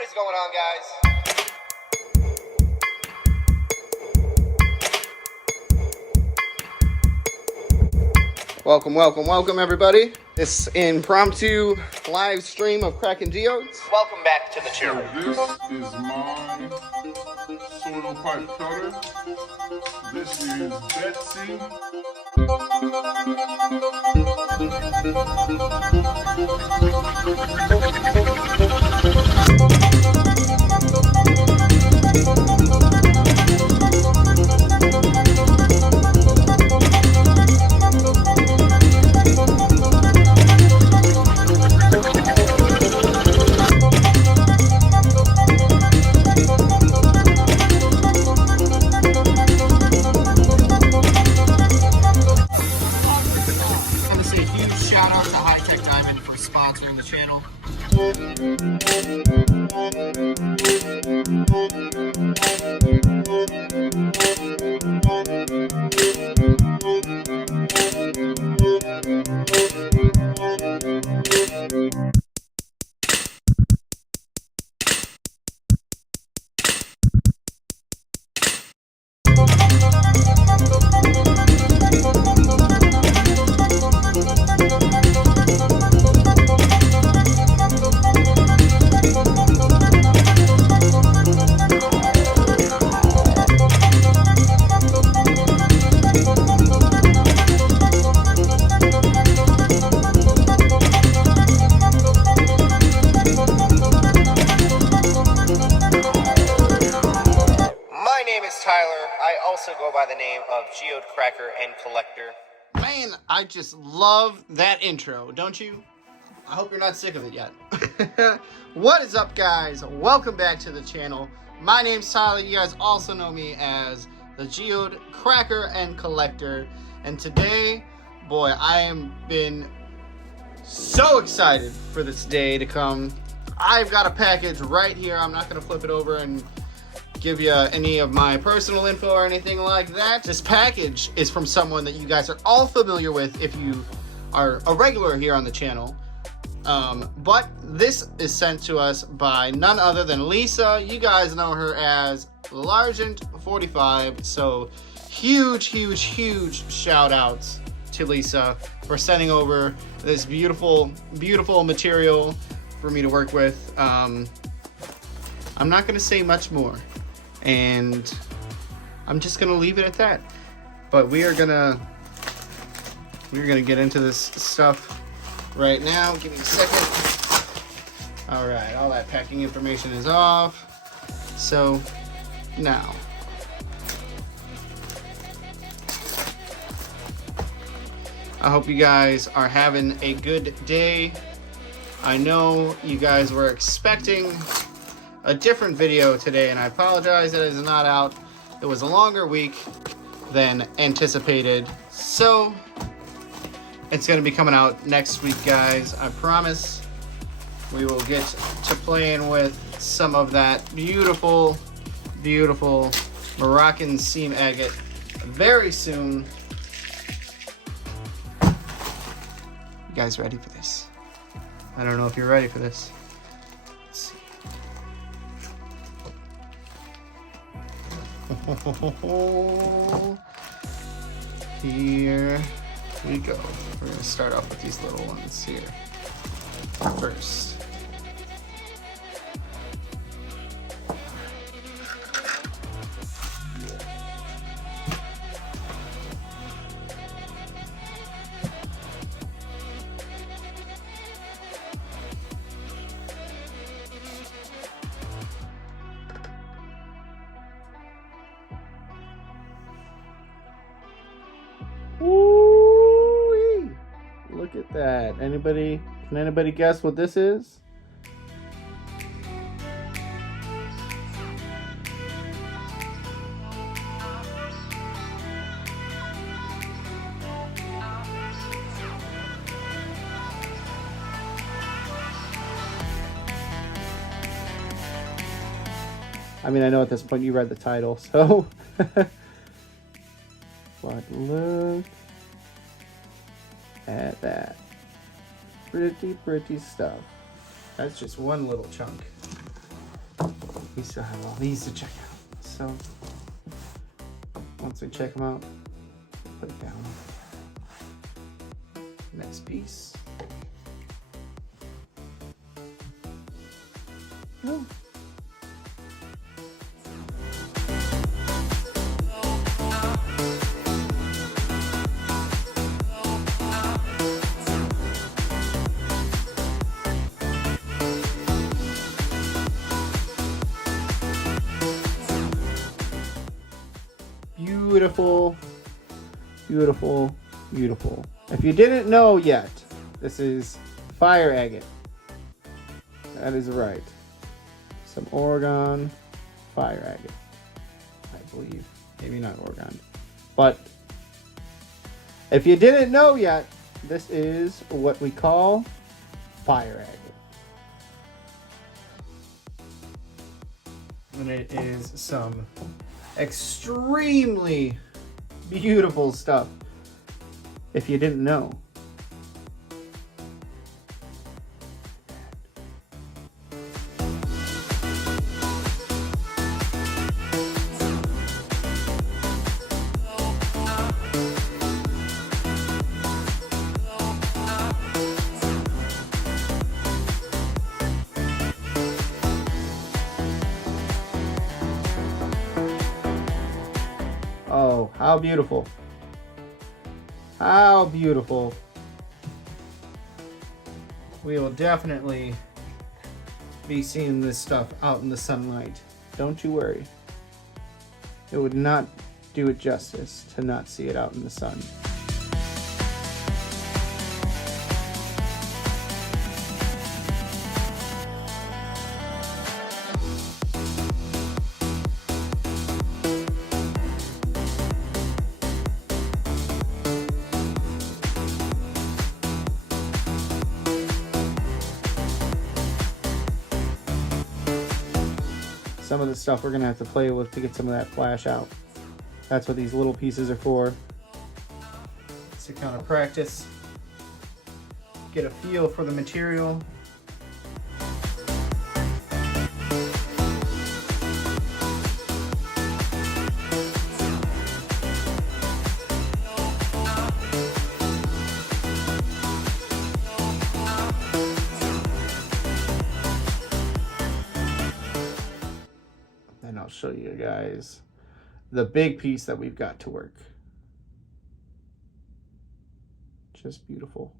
What is going on, guys? Welcome, everybody. This impromptu live stream of Cracking Geodes. Welcome back to the channel. This is my soil pipe cutter. This is Betsy. I want to say a huge shout out to HiTech Diamond for sponsoring the channel. My name is Tyler. I also go by the name of Geode Cracker and Collector. Man, I just love that intro, don't you? I hope you're not sick of it yet. What is up, guys? Welcome back to the channel. My name's Tyler. You guys also know me as the Geode Cracker and Collector. And today, boy, I am been so excited for this day to come. I've got a package right here. I'm not going to flip it over and give you any of my personal info or anything like that. This package is from someone that you guys are all familiar with if you are a regular here on the channel. But this is sent to us by none other than Lisa. You guys know her as Largent45. So huge shout outs to Lisa for sending over this beautiful material for me to work with. I'm not going to say much more, and I'm just going to leave it at that. But we're gonna get into this stuff right now. Give me a second. All right, all that packing information is off. So now, I hope you guys are having a good day. I know you guys were expecting a different video today, and I apologize that it is not out. It was a longer week than anticipated, so it's going to be coming out next week, guys. I promise. We will get to playing with some of that beautiful Moroccan seam agate very soon. You guys ready for this? I don't know if you're ready for this. Let's see. Here we go. We're going to start off with these little ones here first. Ooh-wee. Look at that. Can anybody guess what this is? I mean, I know at this point you read the title, so but look at that. Pretty stuff. That's just one little chunk. we still have all these to check out. So once we check them out, put it down. Next piece. Oh. Beautiful, beautiful, beautiful. If you didn't know yet, this is fire agate. That is right. Some Oregon fire agate, I believe. Maybe not Oregon. But if you didn't know yet, this is what we call fire agate. And it is some extremely beautiful stuff. If you didn't know. Oh, how beautiful. How beautiful. We will definitely be seeing this stuff out in the sunlight. Don't you worry. It would not do it justice to not see it out in the sun. Some of the stuff we're gonna have to play with to get some of that flash out. That's what these little pieces are for. To kind of practice, get a feel for the material. And I'll show you guys the big piece that we've got to work. Just beautiful.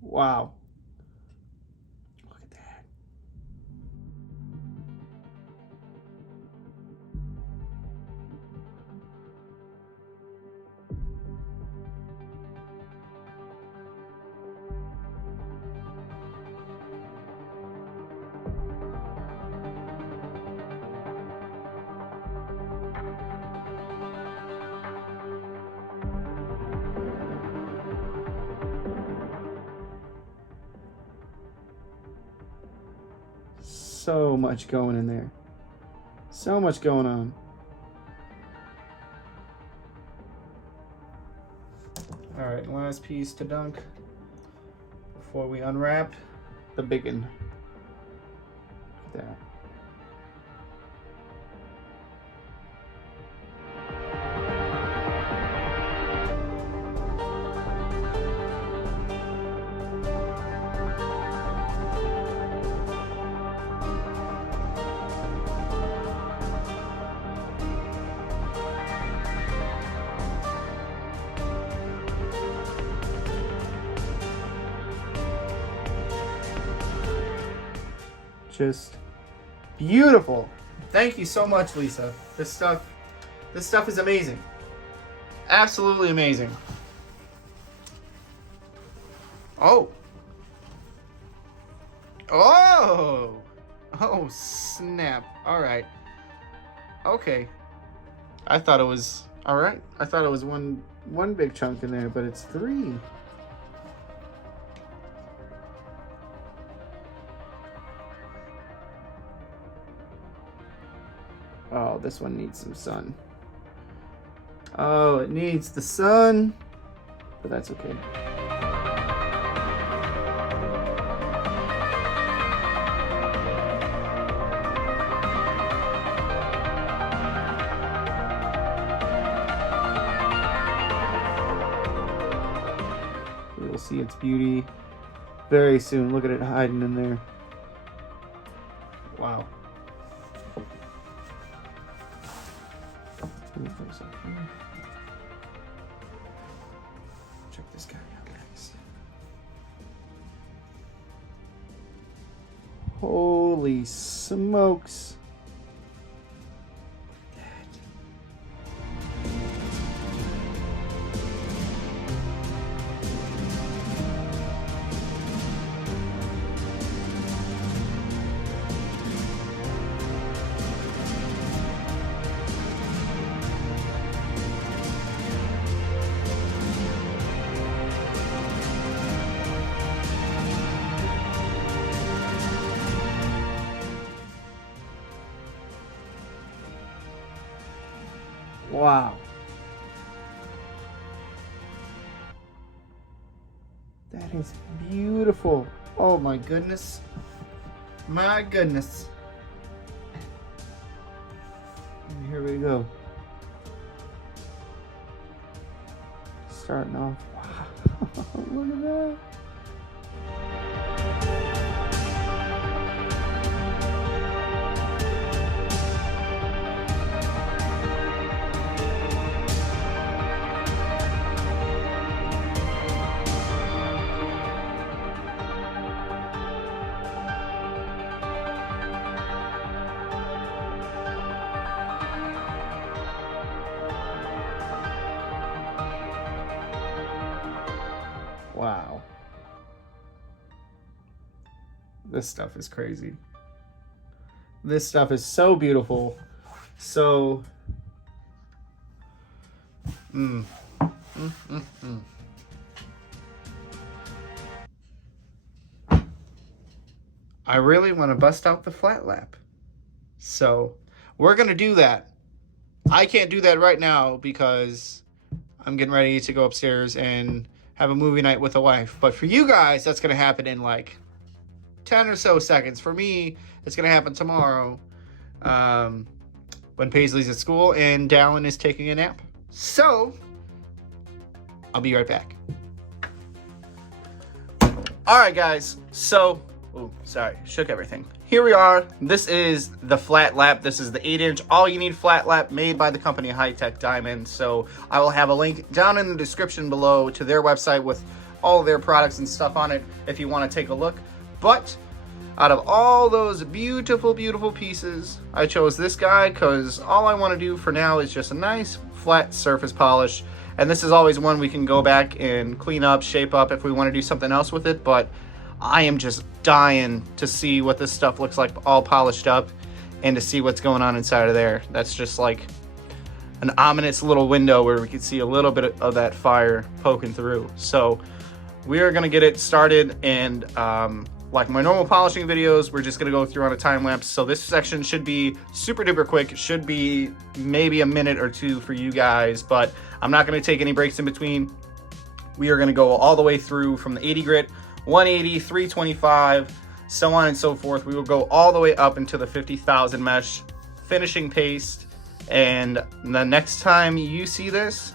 Wow. Look at that. So much going in there. So much going on. All right, last piece to dunk before we unwrap the biggin. Look at that. Just beautiful. Thank you so much, Lisa. This stuff is amazing. Absolutely amazing. Oh. Oh. Oh, snap. All right. Okay. I thought it was all right. I thought it was one big chunk in there, but it's three. Oh, this one needs some sun. Oh, it needs the sun, but that's okay. see its beauty very soon. Look at it hiding in there. Wow. Check this guy out next. Holy smokes. Wow. That is beautiful. Oh my goodness. My goodness. And here we go. Starting off. Wow. Look at that. Wow. This stuff is crazy. This stuff is so beautiful. So I really want to bust out the flat lap. So we're going to do that. I can't do that right now because I'm getting ready to go upstairs and have a movie night with a wife. But for you guys, that's going to happen in like 10 or so seconds. For me, it's going to happen tomorrow when Paisley's at school and Dallin is taking a nap. So I'll be right back. All right, guys. So, sorry, shook everything. Here we are. This is the flat lap. This is the 8-inch all-you-need flat lap made by the company HiTech Diamond. So I will have a link down in the description below to their website with all of their products and stuff on it if you want to take a look. But out of all those beautiful, beautiful pieces, I chose this guy because all I want to do for now is just a nice flat surface polish. And this is always one we can go back and clean up, shape up if we want to do something else with it. But I am just dying to see what this stuff looks like all polished up and to see what's going on inside of there. That's just like an ominous little window where we can see a little bit of that fire poking through. So we are going to get it started, and like my normal polishing videos, we're just going to go through on a time lapse. So this section should be super duper quick. It should be maybe a minute or two for you guys, but I'm not going to take any breaks in between. We are going to go all the way through from the 80 grit, 180, 325, so on and so forth. We will go all the way up into the 50,000 mesh finishing paste, and the next time you see this,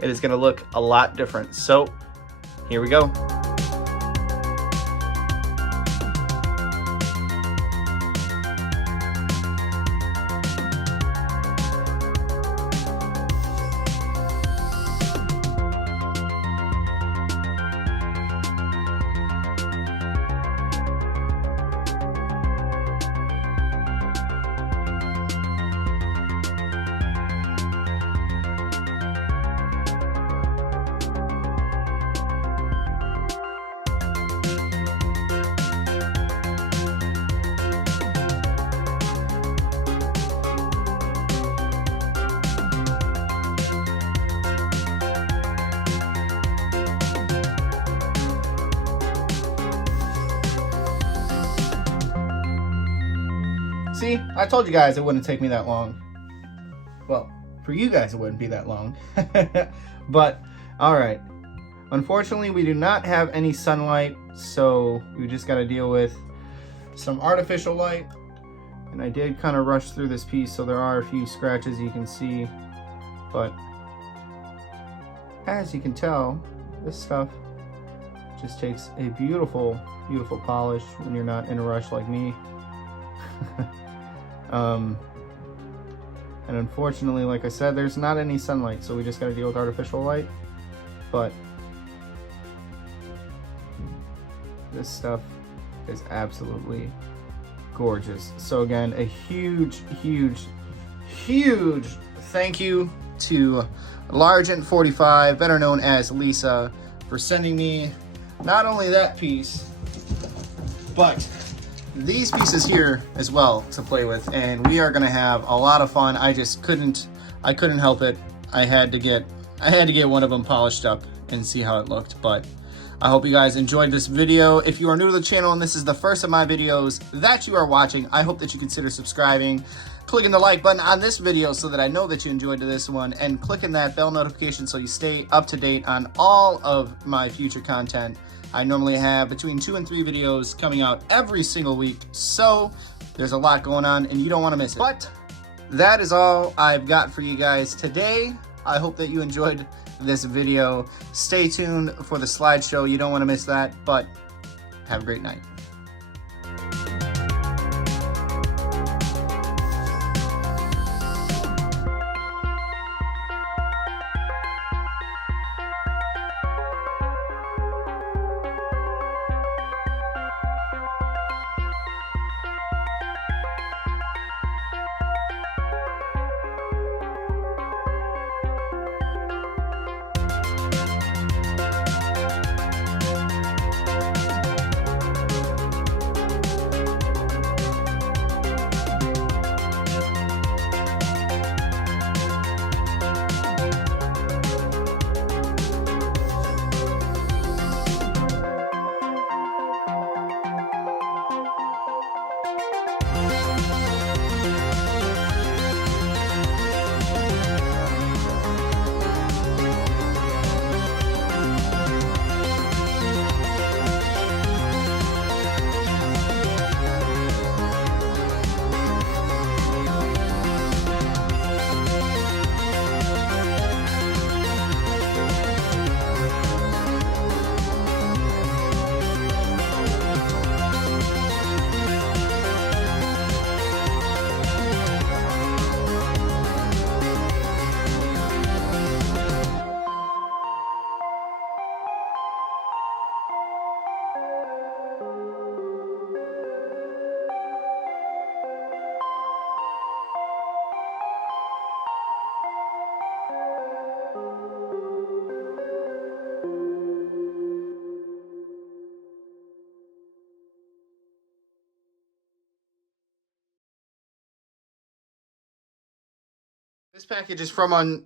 it is going to look a lot different. So here we go. See, I told you guys it wouldn't take me that long. Well, for you guys it wouldn't be that long. But, alright. Unfortunately, we do not have any sunlight, so we just got to deal with some artificial light. And I did kind of rush through this piece, so there are a few scratches you can see. But, as you can tell, this stuff Just takes a beautiful, beautiful polish when you're not in a rush like me. And unfortunately, like I said, there's not any sunlight, so we just got to deal with artificial light. But this stuff is absolutely gorgeous. So again, a huge, huge, huge thank you to Largent45, better known as Lisa, for sending me not only that piece, but these pieces here as well to play with, and we are gonna have a lot of fun. I couldn't help it. I had to get one of them polished up and see how it looked. But I hope you guys enjoyed this video. If you are new to the channel and this is the first of my videos that you are watching, I hope that you consider subscribing, clicking the like button on this video so that I know that you enjoyed this one, and clicking that bell notification so you stay up to date on all of my future content. I normally have between 2 and 3 videos coming out every single week, so there's a lot going on and you don't want to miss it. But that is all I've got for you guys today. I hope that you enjoyed this video. Stay tuned for the slideshow. You don't want to miss that, but have a great night. This package is from